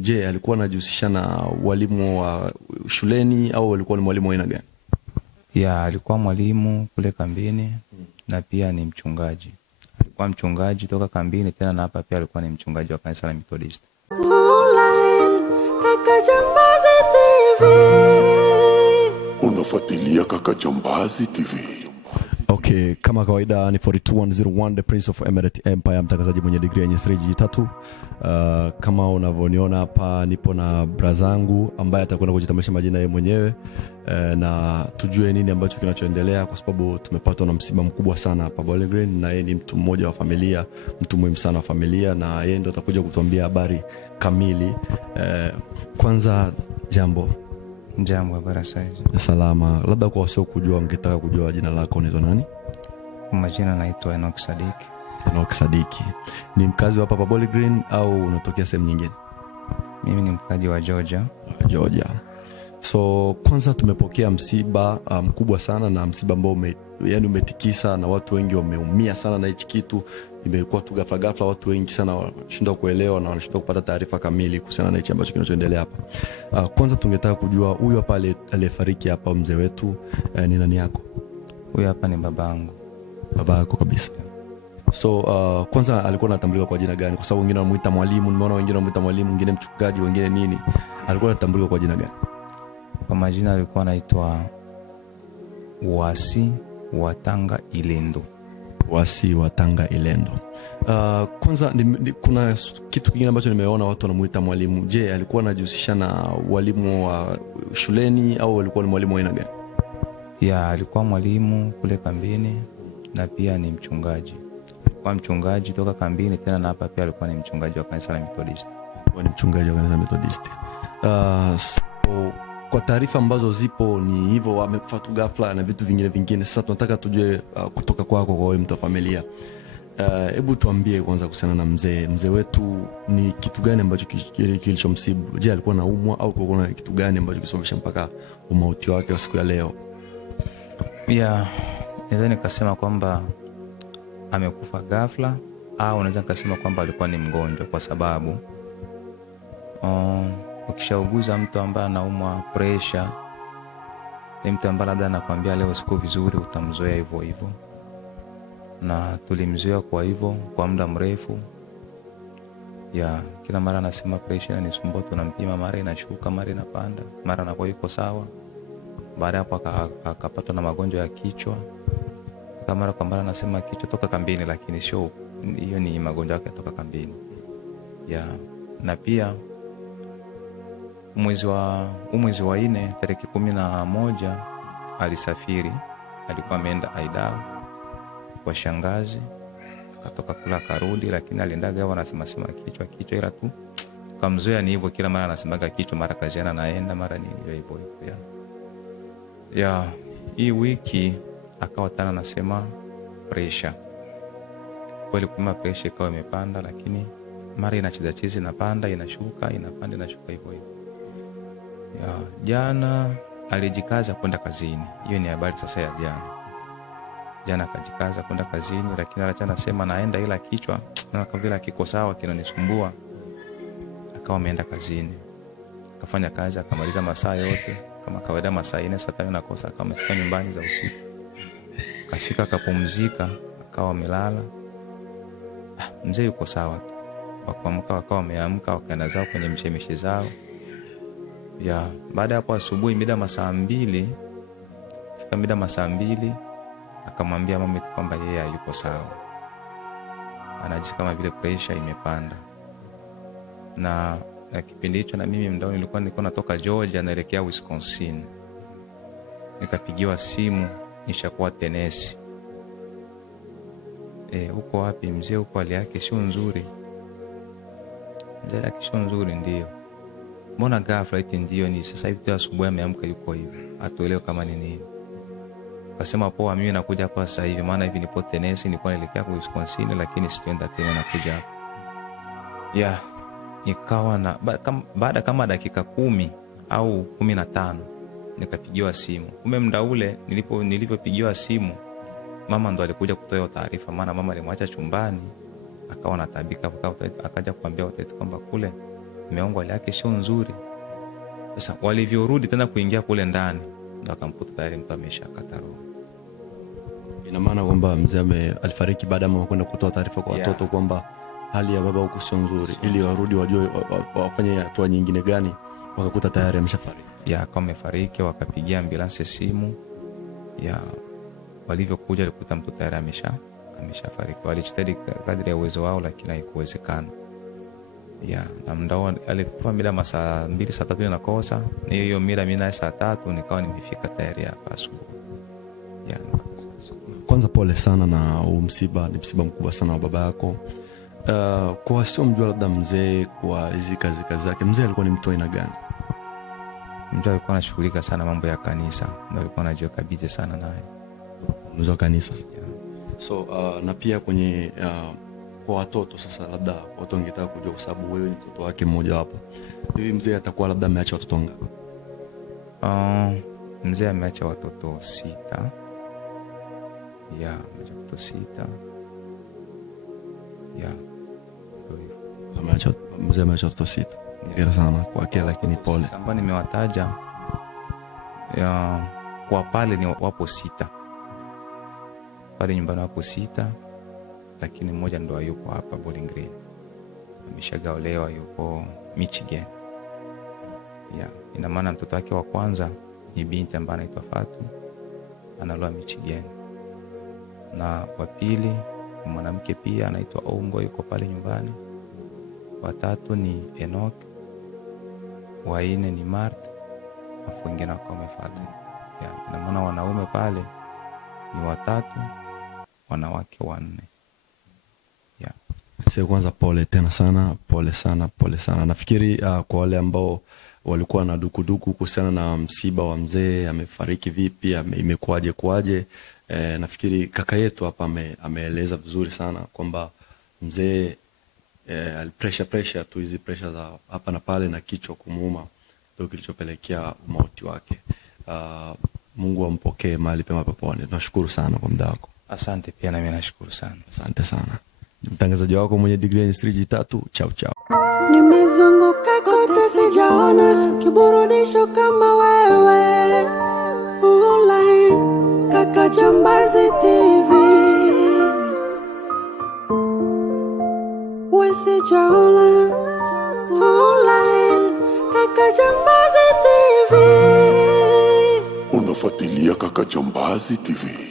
mwalimu, je, alikuwa anajihusisha na walimu wa shuleni au alikuwa ni mwalimu wa aina gani? Ya, alikuwa mwalimu kule kambini na pia ni mchungaji. Alikuwa mchungaji toka kambini tena na hapa pia alikuwa ni mchungaji wa kanisa la Methodist. Kaka Jambazi TV. Unafuatilia Kaka Jambazi TV. Okay, kama kawaida ni 42101 the Prince of Emirate Empire, mtangazaji mwenye degree yenye stage 3. Kama unavyoniona hapa nipo na brazangu ambaye atakwenda kujitambulisha majina yeye mwenyewe na tujue nini ambacho kinachoendelea, kwa sababu tumepatwa na msiba mkubwa sana hapa Bowling Green, na yeye ni mtu mmoja wa familia, mtu muhimu sana wa familia, na yeye ndio atakuja kutuambia habari kamili. Kwanza jambo. Jambo, habari saizi? Salama. Labda kwa wasio kujua, ungetaka kujua jina lako unaitwa nani? Kwa majina naitwa Enoch Sadiki. Enoch Sadiki. Ni mkazi wa hapa Bowling Green au unatokea sehemu nyingine? Mimi ni mkazi wa Georgia. Georgia. So kwanza tumepokea msiba mkubwa sana, na msiba ambao umetikisa na watu wengi wameumia sana na hichi kitu. Imekuwa tu ghafla, watu wengi sana wanashindwa kuelewa na wanashindwa kupata taarifa kamili kuhusiana na hichi ambacho kinachoendelea hapa. Kwanza tungetaka kujua huyu hapa aliyefariki hapa mzee wetu ni nani yako? Huyu hapa ni babangu. Baba yako kabisa. So kwanza alikuwa anatambulika kwa jina gani? Kwa sababu wengine wanamuita mwalimu, nimeona wengine wanamuita mwalimu, wengine mchungaji, wengine nini. Alikuwa anatambulika kwa jina gani? Kwa majina alikuwa anaitwa Wasi Watanga Ilendo. Wasi Watanga Ilendo. Kwanza kuna kitu kingine ambacho nimeona watu wanamuita mwalimu. Je, alikuwa anajihusisha na walimu wa shuleni au alikuwa ni mwalimu wa aina gani? Ya, alikuwa mwalimu kule kambini na pia ni mchungaji. Alikuwa mchungaji toka kambini tena na hapa pia alikuwa ni mchungaji wa kanisa la Methodist. Ni mchungaji wa kanisa la Methodist. So kwa taarifa ambazo zipo ni hivyo, amekufa tu ghafla na vitu vingine. Sasa tunataka tujue kutoka kwako kwa wewe mtu wa familia. Hebu tuambie kwanza kuhusiana na mzee wetu, ni kitu gani ambacho kilichomsibu? Je, alikuwa anaumwa au kuna kitu gani ambacho kisababisha mpaka umauti wake wa siku ya leo? Ya, naweza nikasema kwamba amekufa ghafla au naweza nikasema kwamba alikuwa ni mgonjwa, kwa sababu ukishauguza mtu ambaye anaumwa pressure, ni mtu ambaye labda anakuambia leo siku vizuri, utamzoea hivyo hivyo, na tulimzoea kwa hivyo kwa muda mrefu. Ya, kila mara anasema pressure inanisumbua, tunampima, mara inashuka, mara inapanda, mara anakuwa yuko sawa. Baada hapo akapatwa na magonjwa ya kichwa. Kama kwa mara anasema kichwa toka kambini, lakini sio hiyo, ni magonjwa yake toka kambini. Ya, na pia mwezi wa 4 tarehe 11 alisafiri, alikuwa ameenda Idaho kwa shangazi, akatoka kula akarudi, lakini aliendaga hapo anasema kichwa ila tu kamzoea ni hivyo, kila mara anasemaga kichwa, mara kaziana naenda, mara nini hivyo. Ya, hii wiki akawa tena anasema pressure. Kweli kuma pressure ikawa imepanda, lakini mara inacheza inapanda, inashuka, inapanda, inashuka hivyo. Ya, jana alijikaza kwenda kazini. Hiyo ni habari sasa ya jana. Jana akajikaza kwenda kazini, lakini anasema naenda ila kichwa na kama vile kiko sawa kinanisumbua. Akawa ameenda kazini. Akafanya kazi, akamaliza masaa yote kama kawaida, masaa 4 saa 5 nakosa, akamfika nyumbani za usiku. Kafika akapumzika, akawa amelala. Mzee yuko sawa. Wakaamka, wakawa wameamka, wakaenda zao kwenye mchemishe zao. Ya, baada hapo asubuhi mida masaa 2, fika mida masaa 2, akamwambia mama kwamba yeye yuko sawa. Anajisikia kama vile pressure imepanda. Na kipindi hicho na mimi mdao nilikuwa natoka Georgia naelekea Wisconsin. Nikapigiwa simu, nishakuwa Tennessee. Uko wapi mzee? Uko hali yake sio nzuri. Mzee yake sio nzuri ndio. Mbona ghafla eti ndio ni sasa hivi tu asubuhi ameamka yuko hivi. Atuelewe kama ni nini. Akasema poa, mimi nakuja hapa sasa hivi, maana hivi nipo Tennessee, nilikuwa naelekea kwa Wisconsin, lakini sitaenda tena, nakuja hapa. Ya, nikawa na baada kama dakika 10 au 15 nikapigiwa simu. Kumbe muda ule nilipopigiwa simu, mama ndo alikuja kutoa taarifa, maana mama alimwacha chumbani akawa anatabika, akaja kuambia watoto kwamba kule mume wangu hali yake sio nzuri. Sasa walivyorudi tena kuingia kule ndani, ndo akamkuta tayari mtu ameshakata roho. Ina maana kwamba mzee alifariki baada ya mama kwenda kutoa taarifa kwa watoto kwamba hali ya baba huko sio nzuri, ili warudi wajue wafanye hatua nyingine gani, wakakuta tayari ameshafariki. Akawa amefariki, wakapigia ambulance simu. Walivyokuja walikuta mtu tayari ameshafariki. Walijitahidi kadri ya uwezo wao, lakini haikuwezekana. Na mdao alikufa mida masaa 2 saa 3 nakosa. Hiyo mida mimi saa 3 nikawa nimefika tayari hapa asubuhi. Kwanza pole sana na msiba, ni msiba mkubwa sana wa baba yako. Kwa wasio mjua labda mzee, kwa hizi kazi zake, mzee alikuwa ni mtu aina gani? Mzee alikuwa anashughulika sana mambo ya kanisa, ndio alikuwa anajiweka busy sana naye. Mzee wa kanisa. So na pia kwenye kwa watoto sasa, labda watu wangetaka kujua, kwa sababu wewe ni mtoto wake mmoja wapo. Hivi mzee atakuwa labda ameacha watoto ngapi? Mzee ameacha watoto 6. Watoto 6. Mzee ameacha watoto 6. Hongera sana kwake, lakini pole. Ambao nimewataja kwa pale ni wapo 6. Pale nyumbani wapo 6, lakini mmoja ndo yupo hapa Bowling Green. Ameshagaolewa, yupo Michigan. Ina maana mtoto wake wa kwanza ni binti ambaye anaitwa Fatu, analoa Michigan. Na wa pili mwanamke pia anaitwa Ongo, yuko pale nyumbani. Wa tatu ni Enoch. Wa 4 ni Mart. Afu wengine wako wamefuata. Ina maana wanaume pale ni 3, wanawake 4. Sasa kwanza pole tena sana, pole sana. Nafikiri kwa wale ambao walikuwa na dukuduku kuhusiana na msiba wa mzee, amefariki vipi, imekuaje, nafikiri kaka yetu hapa ameeleza vizuri sana kwamba mzee pressure tu, hizi pressure za hapa na pale na kichwa kumuuma ndio kilichopelekea mauti wake. Mungu ampokee mahali pema peponi. Tunashukuru sana kwa muda wako. Asante, pia na mimi nashukuru sana. Asante sana. Mtangazaji wako mwenye degree ya Street 3. Chao. Nimezunguka kote sijaona kiburudisho kama wewe. Online Kaka Jambazi TV. Wewe sijaona online Kaka Jambazi TV. Unafuatilia Kaka Jambazi TV.